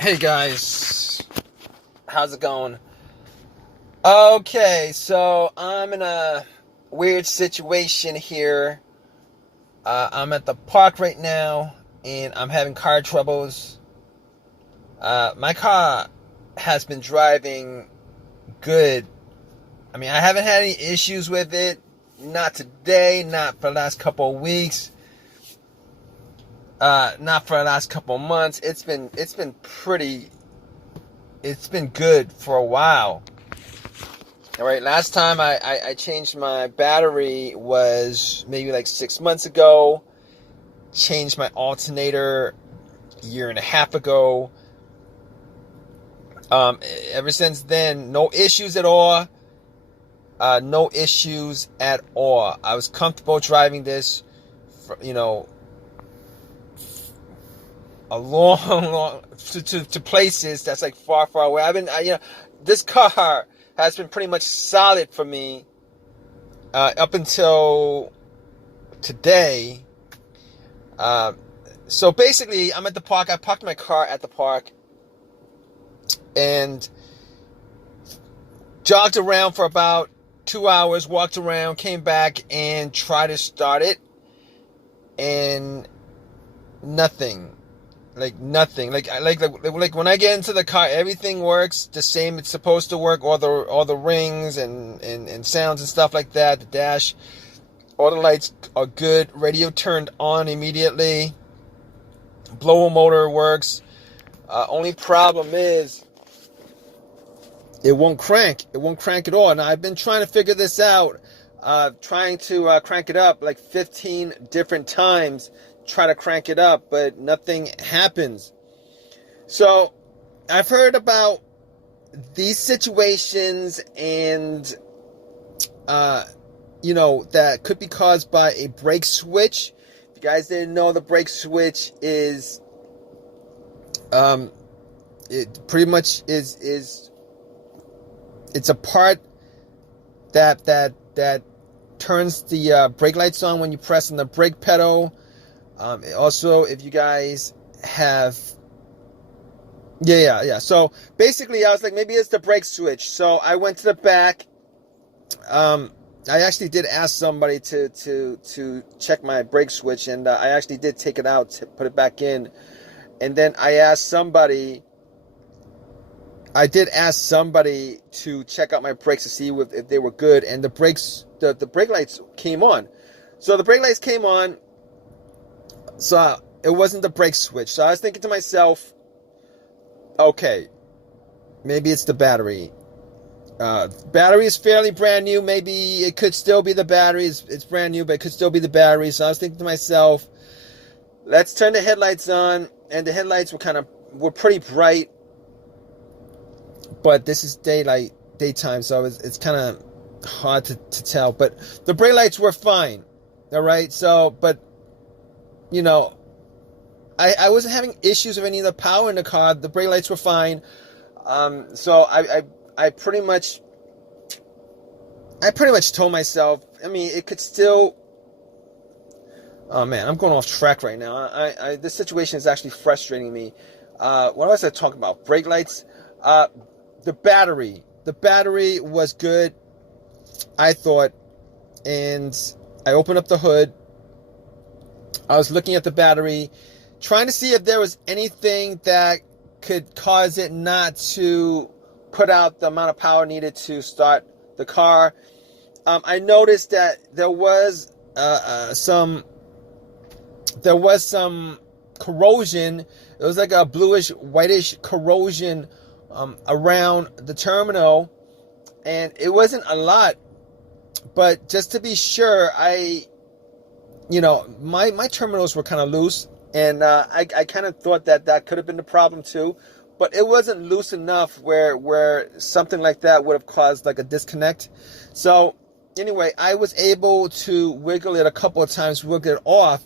Hey guys, how's it going? Okay, so I'm in a weird situation here. I'm at the park right now and I'm having car troubles. My car has been driving good. I mean, I haven't had any issues with it. Not today, not for the last couple of weeks. Not for the last couple of months. It's been good for a while. All right, last time I changed my battery was maybe like 6 months ago. Changed my alternator a year and a half ago. Ever since then, no issues at all. No issues at all. I was comfortable driving this, for, a long to places that's like far away. This car has been pretty much solid for me up until today. So basically, I'm at the park. I parked my car at the park and jogged around for about 2 hours, walked around, came back and tried to start it, and nothing. Like nothing. Like when I get into the car, everything works the same it's supposed to work. All the rings and sounds and stuff like that. The dash, all the lights are good. Radio turned on immediately. Blower motor works. Only problem is it won't crank. It won't crank at all. Now I've been trying to figure this out. Trying to crank it up like 15 different times. Try to crank it up, but nothing happens. So I've heard about these situations and that could be caused by a brake switch. If you guys didn't know, the brake switch is it pretty much is it's a part that turns the brake lights on when you press on the brake pedal. Also, if you guys have, yeah. So basically, I was like, maybe it's the brake switch. So I went to the back. I actually did ask somebody to check my brake switch, and I actually did take it out to put it back in. And then I did ask somebody to check out my brakes to see if they were good, and the brake lights came on. So the brake lights came on. So it wasn't the brake switch. So I was thinking to myself, okay, maybe it's the battery. Battery is fairly brand new. Maybe it could still be the battery. It's brand new, but it could still be the battery. So I was thinking to myself, let's turn the headlights on. And the headlights were pretty bright. But this is daytime, so it's kind of hard to tell. But the brake lights were fine. All right. So, but I wasn't having issues with any of the power in the car. The brake lights were fine. So I pretty much told myself, I mean, it could still. Oh man, I'm going off track right now. This situation is actually frustrating me. What was I talking about? Brake lights. The battery was good, I thought, and I opened up the hood. I was looking at the battery, trying to see if there was anything that could cause it not to put out the amount of power needed to start the car. I noticed that there was some corrosion. It was like a bluish, whitish corrosion around the terminal, and it wasn't a lot, but just to be sure, my terminals were kind of loose, and I kind of thought that could have been the problem too, but it wasn't loose enough where something like that would have caused like a disconnect. So anyway, I was able to wiggle it a couple of times, wiggle it off,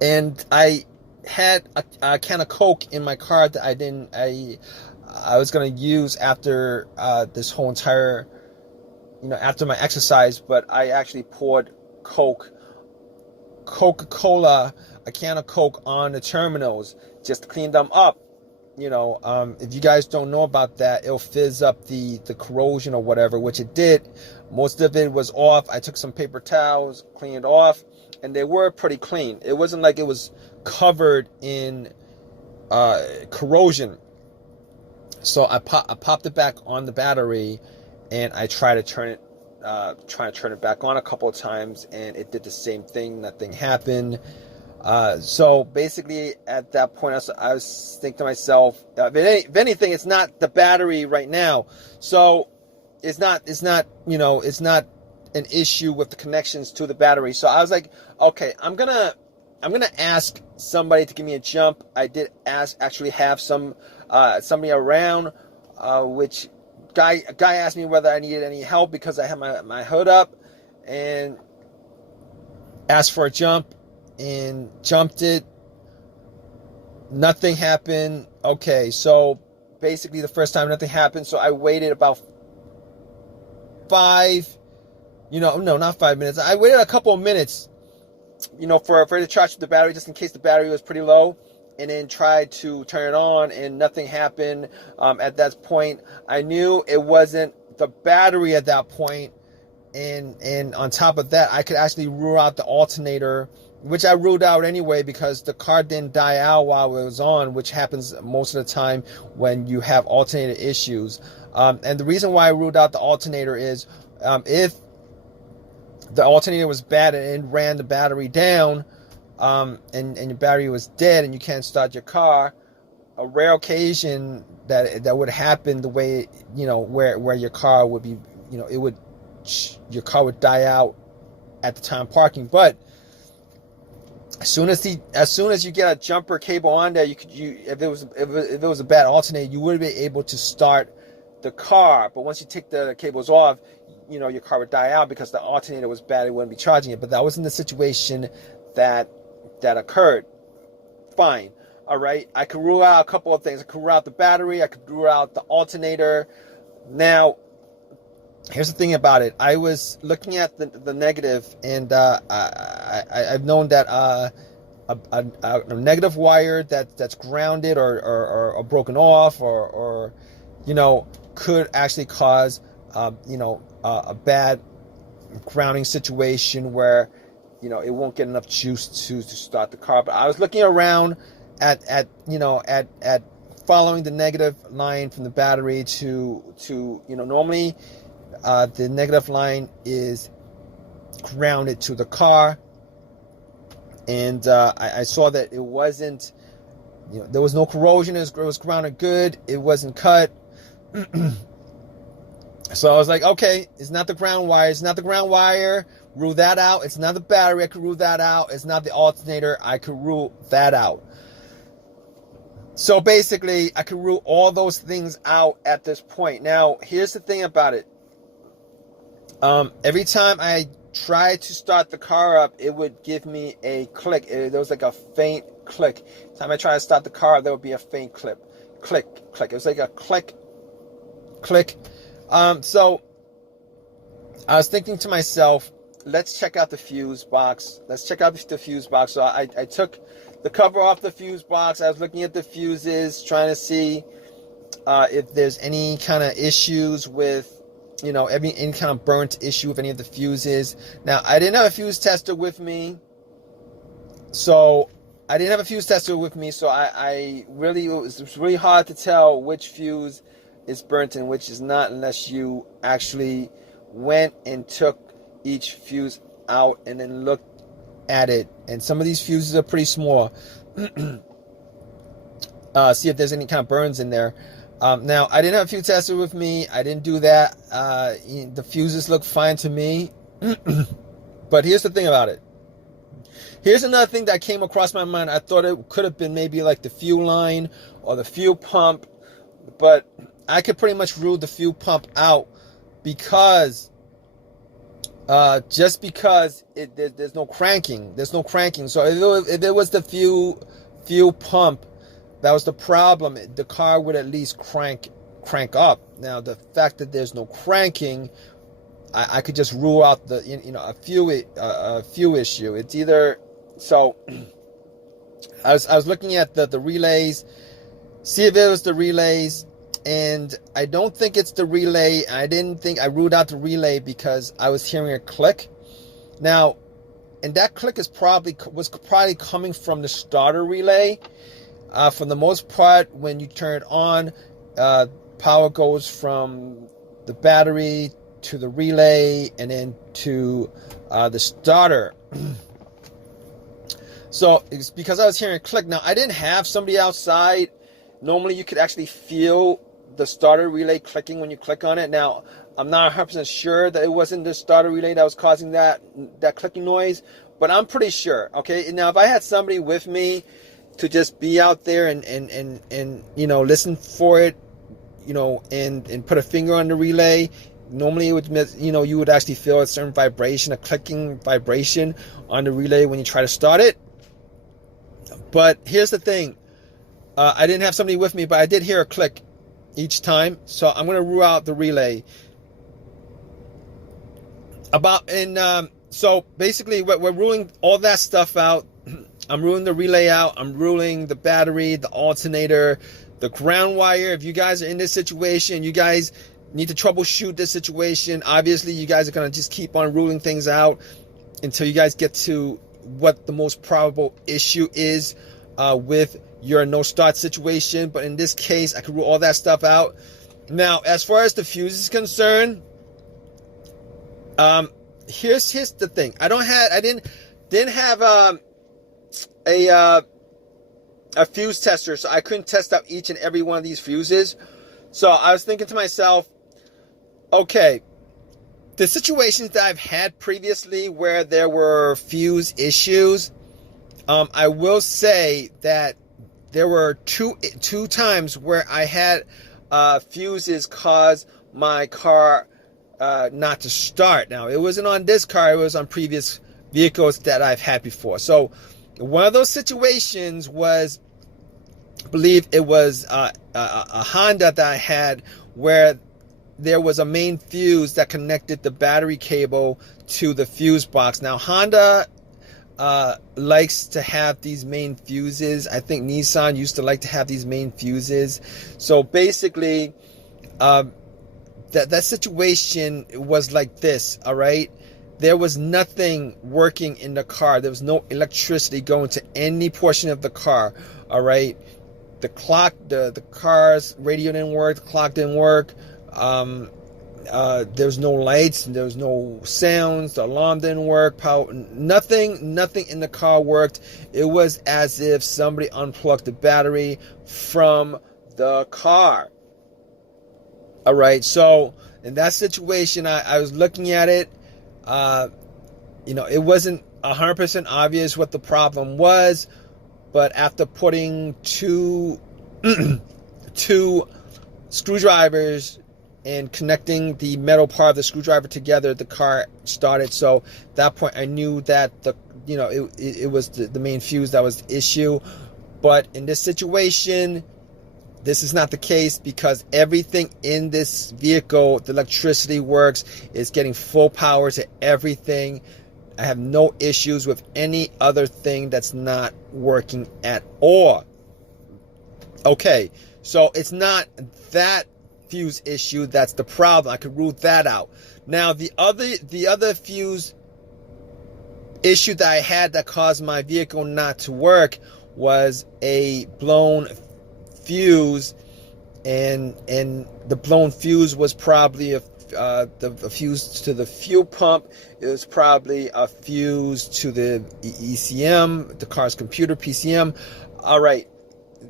and I had a can of Coke in my car that I was going to use after this whole entire, after my exercise, but I actually poured Coca-Cola, a can of Coke on the terminals, just to clean them up. if you guys don't know about that, it'll fizz up the corrosion or whatever, which it did. Most of it was off. I took some paper towels, cleaned it off, and they were pretty clean. It wasn't like it was covered in corrosion. So I popped it back on the battery, and I tried to turn it back on a couple of times, and it did the same thing. Nothing happened. So basically, at that point, I was thinking to myself, if anything, it's not the battery right now. So it's not an issue with the connections to the battery. So I was like, okay, I'm gonna ask somebody to give me a jump. I did actually have somebody around, which guy asked me whether I needed any help because I had my hood up, and asked for a jump. And jumped it. Nothing happened. Okay, so basically the first time nothing happened. So I waited about not 5 minutes. I waited a couple of minutes, for it to charge the battery, just in case the battery was pretty low, and then tried to turn it on, and nothing happened. At that point, I knew it wasn't the battery at that point, and on top of that, I could actually rule out the alternator, which I ruled out anyway because the car didn't die out while it was on, which happens most of the time when you have alternator issues. And the reason why I ruled out the alternator is if the alternator was bad and it ran the battery down, and your battery was dead and you can't start your car, a rare occasion that would happen the way, where your car would be, your car would die out at the time parking. But as soon as you get a jumper cable on there, if it was a bad alternator, you would be able to start the car. But once you take the cables off, your car would die out because the alternator was bad. It wouldn't be charging it. But that wasn't the situation that occurred. Fine. All right. I could rule out a couple of things. I could rule out the battery. I could rule out the alternator. Now, here's the thing about it. I was looking at the negative, and I've known that a negative wire that's grounded or broken off or could actually cause a bad grounding situation where it won't get enough juice to start the car. But I was looking around at following the negative line from the battery to normally the negative line is grounded to the car, and I saw that it wasn't, there was no corrosion. It was grounded good. It wasn't cut. So I was like, okay, it's not the ground wire. It's not the ground wire. Rule that out. It's not the battery. I could rule that out. It's not the alternator. I could rule that out. So basically, I could rule all those things out at this point. Now, here's the thing about it. Every time I tried to start the car up, it would give me a click. There was like a faint click. Every time I tried to start the car up, there would be a faint click. It was like a click. So I was thinking to myself, let's check out the fuse box. So I took the cover off the fuse box. I was looking at the fuses, trying to see if there's any kind of issues with, any kind of burnt issue with any of the fuses. Now, I didn't have a fuse tester with me. So I really, it was really hard to tell which fuse is burnt and which is not, unless you actually went and took each fuse out and then looked at it. And some of these fuses are pretty small. See if there's any kind of burns in there. Now, I didn't have a fuse tester with me. I didn't do that. The fuses look fine to me. But here's the thing about it. Here's another thing that came across my mind. I thought it could have been maybe like the fuel line or the fuel pump. But I could pretty much rule the fuel pump out because just because there's no cranking. So if it was the fuel pump that was the problem, the car would at least crank up. Now, the fact that there's no cranking, I could just rule out the a fuel issue. It's either, so I was looking at the relays. see if it was the relays, and I don't think it's the relay. I ruled out the relay because I was hearing a click. Now, and that click was probably coming from the starter relay. For the most part, when you turn it on, power goes from the battery to the relay and then to the starter. So it's because I was hearing a click. Now, I didn't have somebody outside. Normally, you could actually feel the starter relay clicking when you click on it. Now, I'm not 100% sure that it wasn't the starter relay that was causing that clicking noise, but I'm pretty sure. Okay, now if I had somebody with me to just be out there and listen for it, and put a finger on the relay, normally it would, you would actually feel a certain vibration, a clicking vibration on the relay when you try to start it. But here's the thing. I didn't have somebody with me, but I did hear a click each time. So I'm going to rule out the relay. So basically we're ruling all that stuff out. I'm ruling the relay out. I'm ruling the battery, the alternator, the ground wire. If you guys are in this situation, you guys need to troubleshoot this situation. Obviously, you guys are going to just keep on ruling things out until you guys get to what the most probable issue is with your no start situation. But in this case, I could rule all that stuff out. Now, as far as the fuse is concerned, here's the thing. I didn't have a fuse tester, so I couldn't test out each and every one of these fuses. So I was thinking to myself, okay, the situations that I've had previously where there were fuse issues, I will say that there were two times where I had fuses cause my car not to start. Now, it wasn't on this car, it was on previous vehicles that I've had before. So one of those situations was, I believe it was a Honda that I had, where there was a main fuse that connected the battery cable to the fuse box. Now, Honda likes to have these main fuses. I think Nissan used to like to have these main fuses. So basically, that situation was like this, all right? There was nothing working in the car. There was no electricity going to any portion of the car, all right? The clock, the car's radio didn't work, the clock didn't work. There was no lights, there was no sounds, the alarm didn't work, power, nothing in the car worked. It was as if somebody unplugged the battery from the car. All right, so in that situation, I was looking at it. It wasn't 100% obvious what the problem was, but after putting two screwdrivers and connecting the metal part of the screwdriver together, the car started. So at that point, I knew that it was the main fuse that was the issue. But in this situation, this is not the case, because everything in this vehicle, the electricity works. It's getting full power to everything. I have no issues with any other thing that's not working at all. Okay, so it's not that fuse issue that's the problem. I could rule that out. Now, the other fuse issue that I had that caused my vehicle not to work was a blown fuse, and the blown fuse was probably the fuse to the fuel pump. It was probably a fuse to the ECM, the car's computer, PCM. All right,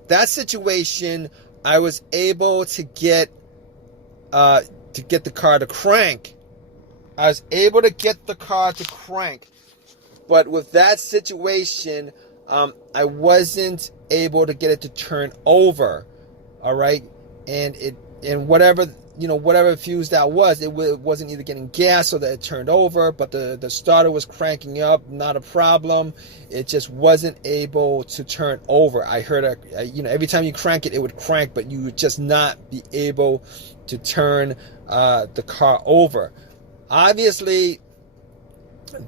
that situation, I was able to get the car to crank. I was able to get the car to crank, but with that situation, I wasn't able to get it to turn over. All right, and whatever fuse that was, it wasn't either getting gas so that it turned over, but the starter was cranking up, not a problem. It just wasn't able to turn over. I heard every time you crank it, it would crank, but you would just not be able to turn the car over. Obviously,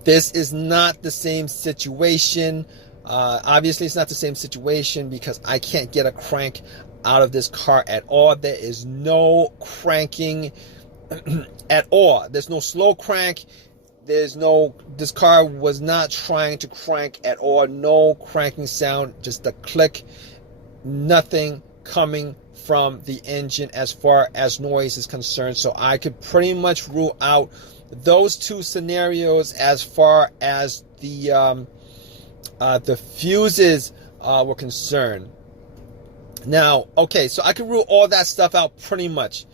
this is not the same situation. Obviously, it's not the same situation because I can't get a crank out of this car at all. There is no cranking at all. There's no slow crank. This car was not trying to crank at all. No cranking sound, just a click. Nothing coming from the engine as far as noise is concerned. So I could pretty much rule out those two scenarios as far as the fuses were concerned. Now, okay, so I can rule all that stuff out pretty much.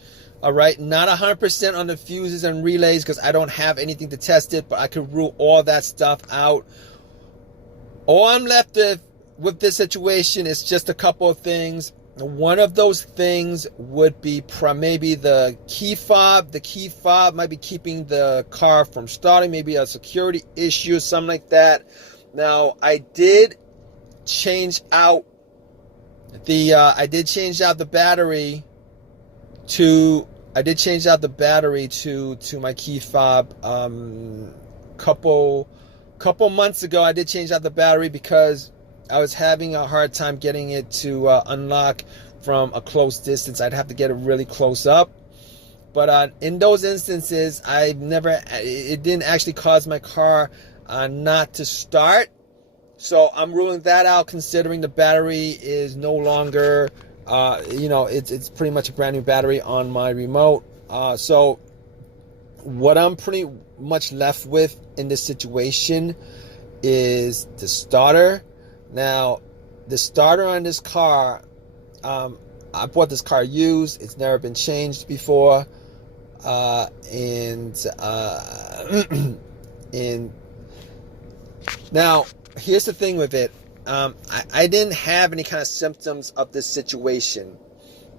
All right, not 100% on the fuses and relays because I don't have anything to test it, but I can rule all that stuff out. All I'm left with this situation is just a couple of things. One of those things would be maybe the key fob. The key fob might be keeping the car from starting, maybe a security issue or something like that. Now, I did change out the battery to my key fob couple months ago. I did change out the battery because I was having a hard time getting it to unlock from a close distance. I'd have to get it really close up. But in those instances, it didn't actually cause my car not to start. So I'm ruling that out, considering the battery is no longer, it's pretty much a brand new battery on my remote. So what I'm pretty much left with in this situation is the starter. Now, the starter on this car, I bought this car used. It's never been changed before. And now, here's the thing with it. I didn't have any kind of symptoms of this situation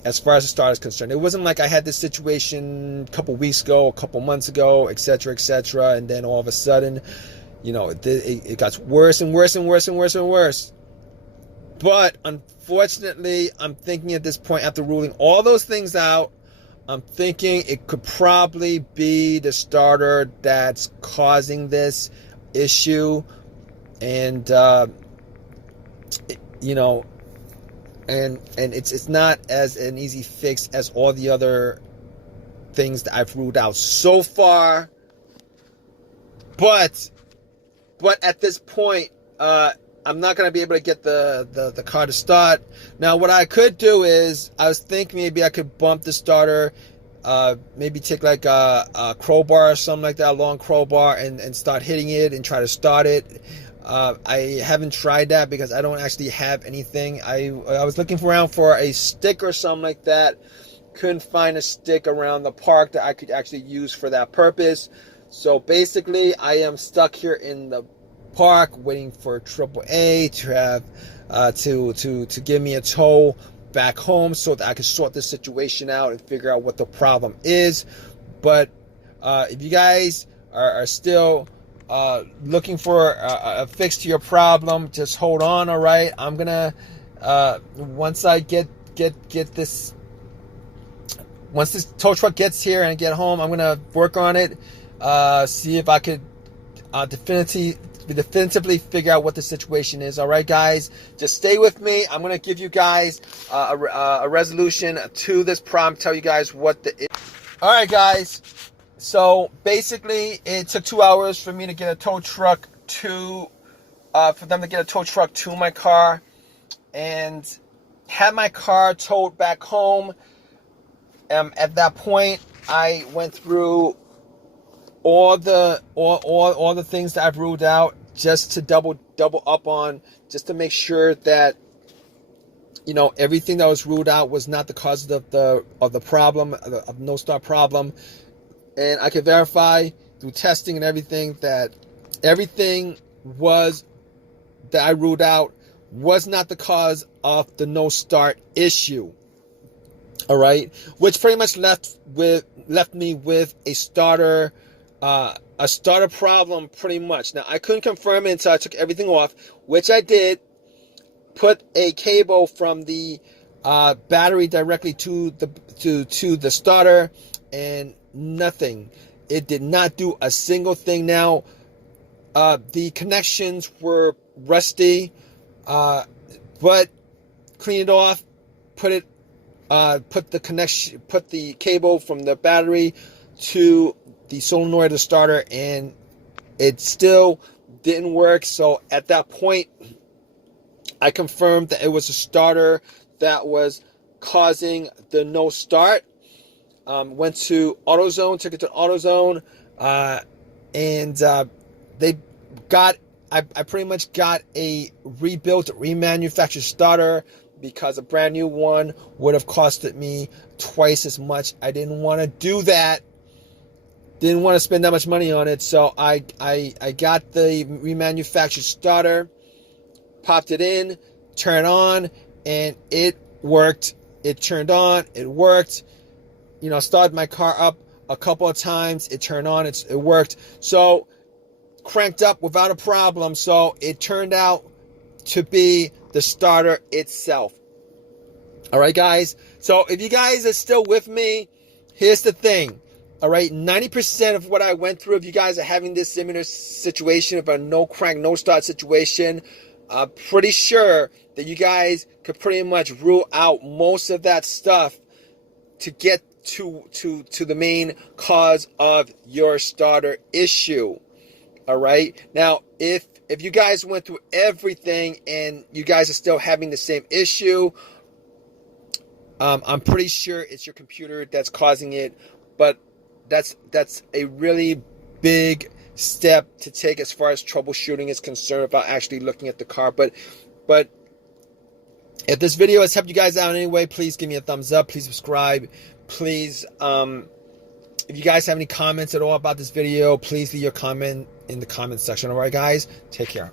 as far as the starter is concerned. It wasn't like I had this situation a couple weeks ago, a couple months ago, etc., and then all of a sudden, it got worse and worse and worse and worse and worse. But unfortunately, I'm thinking at this point, after ruling all those things out, I'm thinking it could probably be the starter that's causing this issue. And it's not as an easy fix as all the other things that I've ruled out so far. But at this point, I'm not going to be able to get the car to start. Now, what I could do is, I was thinking maybe I could bump the starter, maybe take like a crowbar or something like that, a long crowbar, and start hitting it and try to start it. I haven't tried that because I don't actually have anything. I was looking around for a stick or something like that. Couldn't find a stick around the park that I could actually use for that purpose. So basically, I am stuck here in the park waiting for AAA to have to give me a tow back home so that I can sort this situation out and figure out what the problem is. But if you guys are still looking for a fix to your problem, just hold on. All right, I'm gonna once I get this, once this tow truck gets here and get home, I'm gonna work on it, see if I could definitively figure out what the situation is. All right, guys, just stay with me. I'm gonna give you guys a resolution to this problem, tell you guys what the all right, guys. So basically, it took 2 hours for me to get a tow truck to my car, and had my car towed back home. At that point, I went through all the things that I've ruled out, just to double up on, just to make sure that everything that was ruled out was not the cause of the problem, of no start problem. And I could verify through testing and everything that everything that I ruled out was not the cause of the no start issue. All right, which pretty much left me with a starter problem, pretty much. Now, I couldn't confirm it until I took everything off, which I did. Put a cable from the battery directly to the starter, and nothing. It did not do a single thing. Now, the connections were rusty, but clean it off, put it put the cable from the battery to the solenoid of the starter, and it still didn't work. So at that point, I confirmed that it was a starter that was causing the no start. Went to AutoZone, took it to AutoZone, and they got, I pretty much got a rebuilt, remanufactured starter, because a brand new one would have costed me twice as much. I didn't want to do that. Didn't want to spend that much money on it. So I got the remanufactured starter, popped it in, turned on, and it worked. It turned on, it worked. You know, started my car up a couple of times. It turned on, it worked. So cranked up without a problem. So it turned out to be the starter itself. All right, guys. So if you guys are still with me, here's the thing. All right, 90% of what I went through, if you guys are having this similar situation of a no crank, no start situation, I'm pretty sure that you guys could pretty much rule out most of that stuff to get to the main cause of your starter issue. All right. Now, if you guys went through everything and you guys are still having the same issue, I'm pretty sure it's your computer that's causing it. But that's a really big step to take as far as troubleshooting is concerned, about actually looking at the car. But if this video has helped you guys out in any way, please give me a thumbs up. Please subscribe. Please, if you guys have any comments at all about this video, please leave your comment in the comment section. All right, guys, take care.